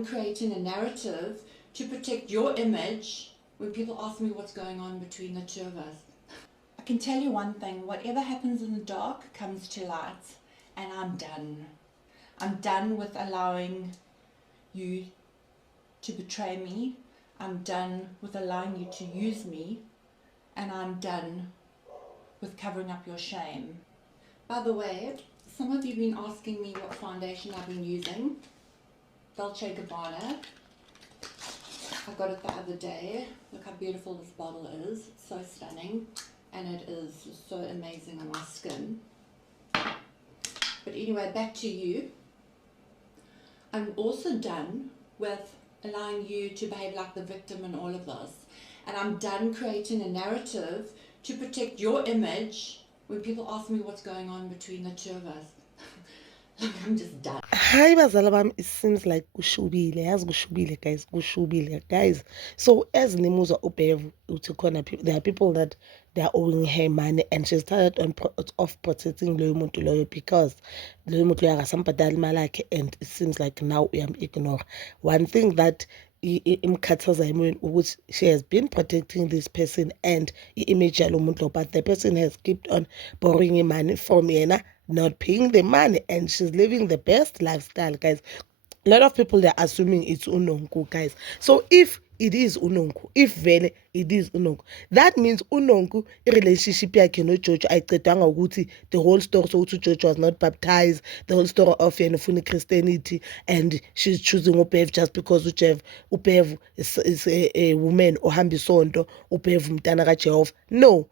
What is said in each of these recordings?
done creating a narrative to protect your image when people ask me what's going on between the two of us. I can tell you one thing, whatever happens in the dark comes to light, and I'm done. I'm done with allowing you to betray me. I'm done with allowing you to use me, and I'm done with covering up your shame. By the way, some of you have been asking me what foundation I've been using. Dolce & Gabbana. I got it the other day. Look how beautiful this bottle is. It's so stunning, and it is so amazing on my skin. But anyway, back to you. I'm also done with allowing you to behave like the victim in all of this. And I'm done creating a narrative to protect your image when people ask me what's going on between the two of us. Like, I'm just done. Hi bazala bami, it seems like kushubile, yazi kushubile guys, kushubile guys. So as Nimuza Ubev uthi khona there are people that they are owing her money and she's tired of protecting loyo muntu loyo because loyo muntu loyo akasampatali imali yakhe and it seems like now ignore. One thing that imkhathaza emoyeni ukuthi she has been protecting this person and i-image yalo muntu lo, but the person has kept on borrowing money from yena, not paying the money, and she's living the best lifestyle, guys. A lot of people, they're assuming it's Unonku, guys. So if it is Unonku, if vele it is Unonku, that means Unonku relationship yakhe no Jojo ayiqedanga ukuthi the whole story so Jojo was not baptized, the whole story of Yenufuni Christianity, and she's choosing Ubev just because Ubev is a woman ohambi sonto, Ubev mntana kaJehova. No,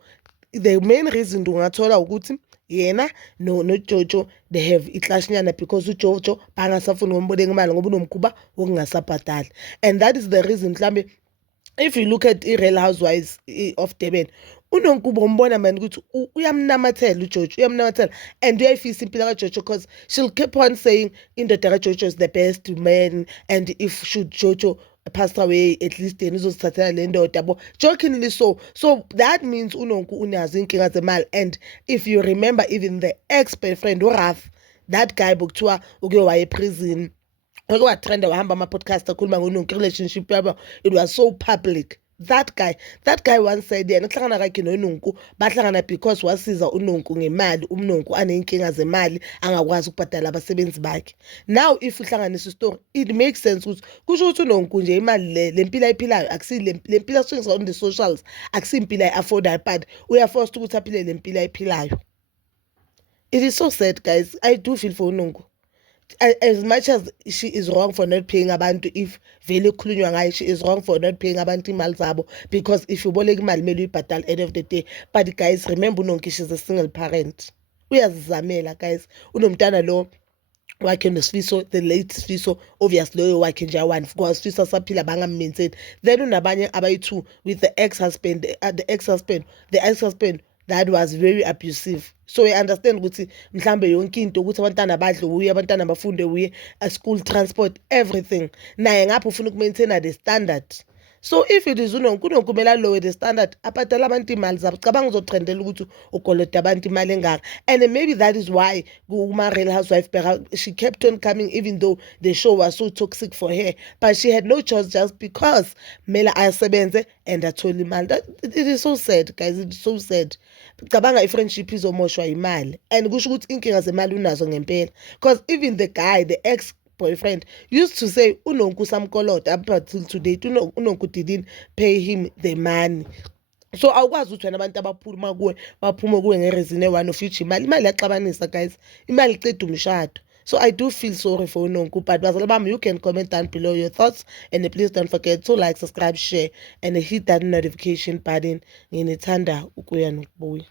the main reason ungathola ukuthi yena no Jojo they have iklashnyana because uJojo bangasafuni ngomboleka imali ngoba unomkhuba wokungasabhadali, and that is the reason mhlambe if you look at Real Housewives of Durban, uNonkuba umbona manje ukuthi uyamnamathela uJojo, uyamnamathela and uyayifisa impilo kaJojo because she'll keep on saying indoda kaJojo is the best man, and if should Jojo passed away at least yena uzosithathela le ndoda yabo, jokingly so that means uNonku unazo inkinga zemali. And if you remember even the ex-boyfriend uRaf, that guy bokuthiwa uke waye prison, wake watrenda wahamba ama-podcast akhuluma ngoNonku relationship yabo, it was so public. That guy once said yena kuhlangana kakhe noNonku bahlangana because wasiza uNonku ngemali, uNonku aneyinkinga zemali angakwazi ukubhadala abasebenzi bakhe. Now if uhlanganisa story, it makes sense ukuthi kusho ukuthi uNonku nje imali le mpilo ayiphilayo akusi le mpilo asitshengisa on the socials akusi impilo ayi-affordayo, but uyaforced ukuthi aphile le mpilo ayiphilayo. It is so sad, guys. I do feel for uNonku. As much as she is wrong for not paying abantu, if vele khulunywa ngayo, she is wrong for not paying abantu imali zabo, because if uboleka imali kumele uyibhadale end of the day. But guys, remember uNonku, she's a single parent, uyazizamela guys. Unomntana lo wakhe noSifiso, the late Sifiso, obviously loyo wakhe nje one because Sifiso saphila bangammaintain. Then unabanye abayi-2 with the ex-husband, the ex-husband that was very abusive. So I understand ukuthi mhlambe yonke into ukuthi abantwana badle uye, abantwana bafunde uye, a school transport, everything naye ngapho ufuna ukumaintaina the standard. So if it is uNonku kumele lower the standard, abhadala abantu imali zabo, cabanga uzotrendela ukuthi ukolota abantu imali engaka. And maybe that is why kuma Real Housewife she kept on coming even though the show was so toxic for her, but she had no choice just because mela asebenze and athole imali. It is so sad, guys. It is so sad. Cabanga i-friendship izomoshwa imali, and kusho ukuthi inkinga zemali unazo ngempela, because even the guy, the ex-boyfriend, used to say uNonku samkolota up until today. uNonku didn't pay him the money. So awukwazi ukuthi wena abantu baphuma kuwe ngereason one of which imali yaxabanisa, guys. Imali iceda umshado. So I do feel sorry for uNonku, but bazala bami, you can comment down below your thoughts, and please don't forget to like, subscribe, share, and hit that notification button. Nginethanda ukuya nokubuya.